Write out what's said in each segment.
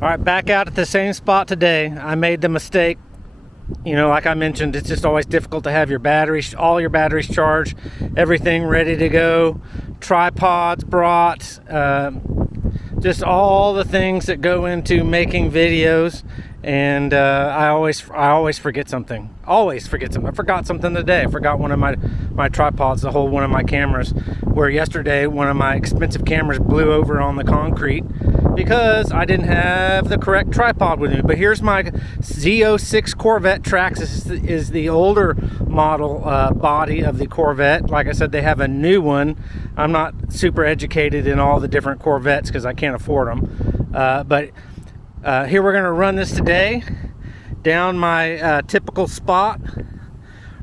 All right, back out at the same spot today. I made the mistake, you know, like I mentioned, it's just always difficult to have your batteries, all your batteries charged, everything ready to go, tripods brought, just all the things that go into making videos. And I always forget something. I forgot something today. I forgot one of my tripods to hold one of my cameras, where yesterday one of my expensive cameras blew over on the concrete because I didn't have the correct tripod with me. But here's my Z06 Corvette Traxxas. This is the older model body of the Corvette. Like I said, they have a new one. I'm not super educated in all the different Corvettes because I can't afford them. But here we're going to run this today down my typical spot.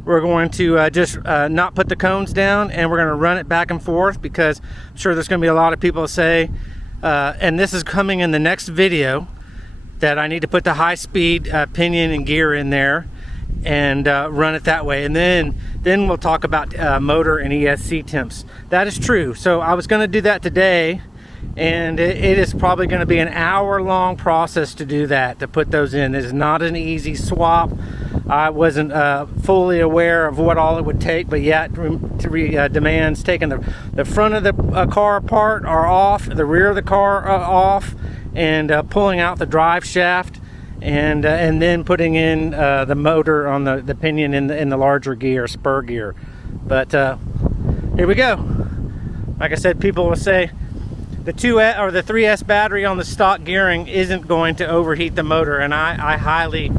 We're going to just not put the cones down, and we're going to run it back and forth because I'm sure there's going to be a lot of people that say, and this is coming in the next video, that I need to put the high-speed pinion and gear in there and run it that way. And then we'll talk about motor and ESC temps. That is true. So I was going to do that today, and it is probably going to be an hour-long process to do that, to put those in. It is not an easy swap. I wasn't fully aware of what all it would take, but yet demands taking the front of the car apart or off, the rear of the car off, and pulling out the drive shaft, and then putting in the motor on the pinion in the larger gear, spur gear. But here we go. Like I said, people will say the 2S or the 3S battery on the stock gearing isn't going to overheat the motor, and I highly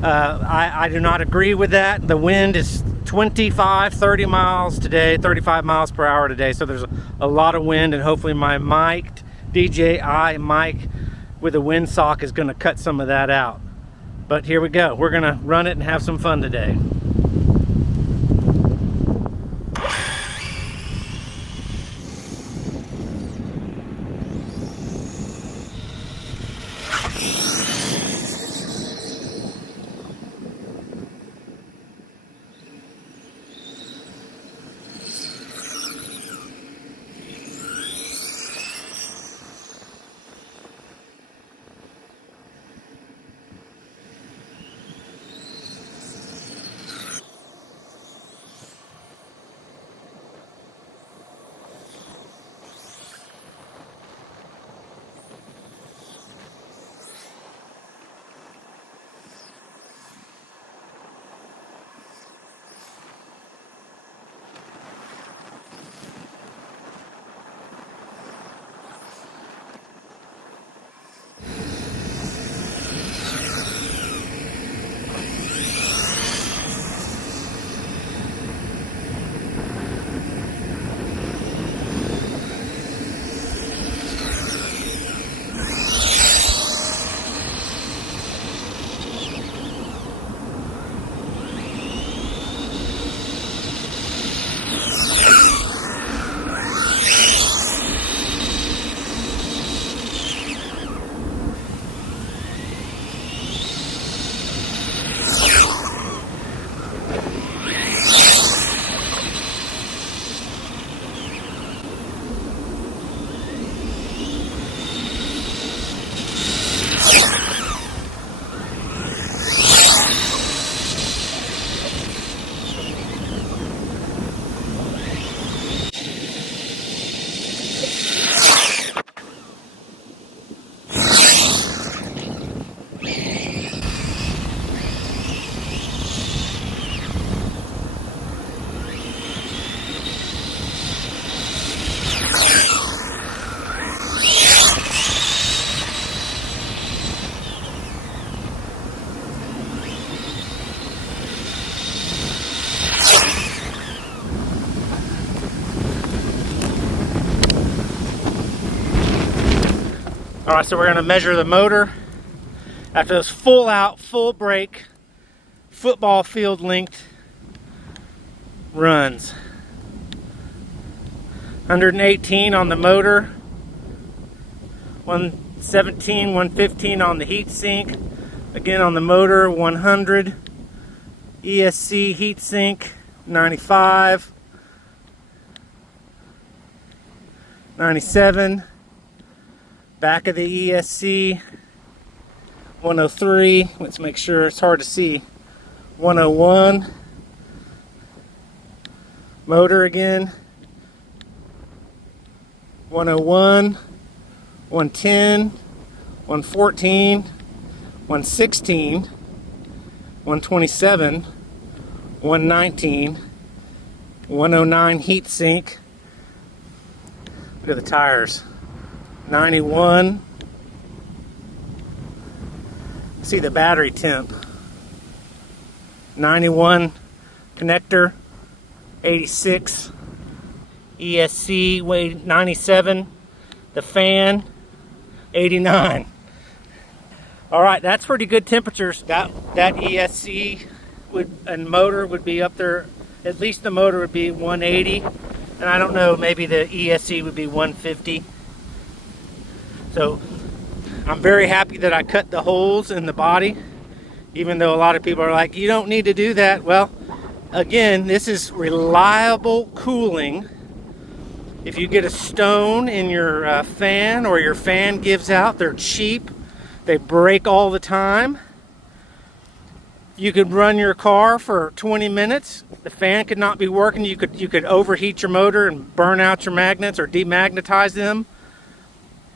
I do not agree with that. The wind is 25-30 miles today, 35 miles per hour today, so there's a lot of wind, and hopefully my DJI mic with a windsock is going to cut some of that out. But here we go. We're going to run it and have some fun today. All right, so we're gonna measure the motor after this full out, full brake, football field length runs. 118 on the motor, 117, 115 on the heat sink. Again on the motor, 100. ESC heat sink, 95. 97. Back of the ESC, 103. Let's make sure, it's hard to see. 101. Motor again. 101. 110. 114. 116. 127. 119. 109 heat sink. Look at the tires. 91. See the battery temp. 91 connector. 86. ESC weighed 97. The fan 89. All right, that's pretty good temperatures. That ESC and motor would be up there. At least the motor would be 180, and I don't know, maybe the ESC would be 150. So I'm very happy that I cut the holes in the body, even though a lot of people are like, you don't need to do that. Well, again, this is reliable cooling. If you get a stone in your fan, or your fan gives out, they're cheap. They break all the time. You could run your car for 20 minutes. The fan could not be working. You could overheat your motor and burn out your magnets or demagnetize them.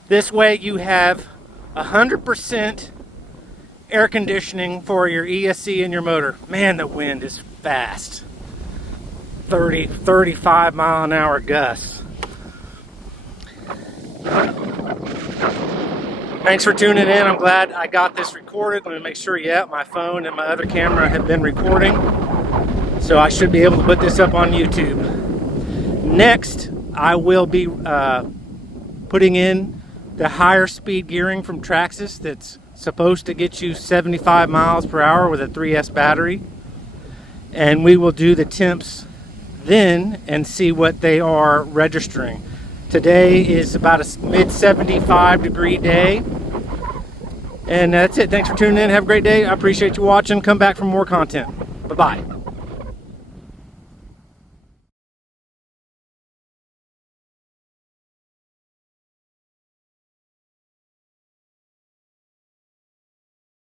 This way you have 100% air conditioning for your ESC and your motor. Man, the wind is fast. 30, 35 mile an hour gusts. Thanks for tuning in. I'm glad I got this recorded. Let me make sure, yeah, my phone and my other camera have been recording. So I should be able to put this up on YouTube. Next, I will be putting in the higher speed gearing from Traxxas that's supposed to get you 75 miles per hour with a 3S battery. And we will do the temps then and see what they are registering. Today is about a mid 75 degree day. And that's it. Thanks for tuning in. Have a great day. I appreciate you watching. Come back for more content. Bye-bye.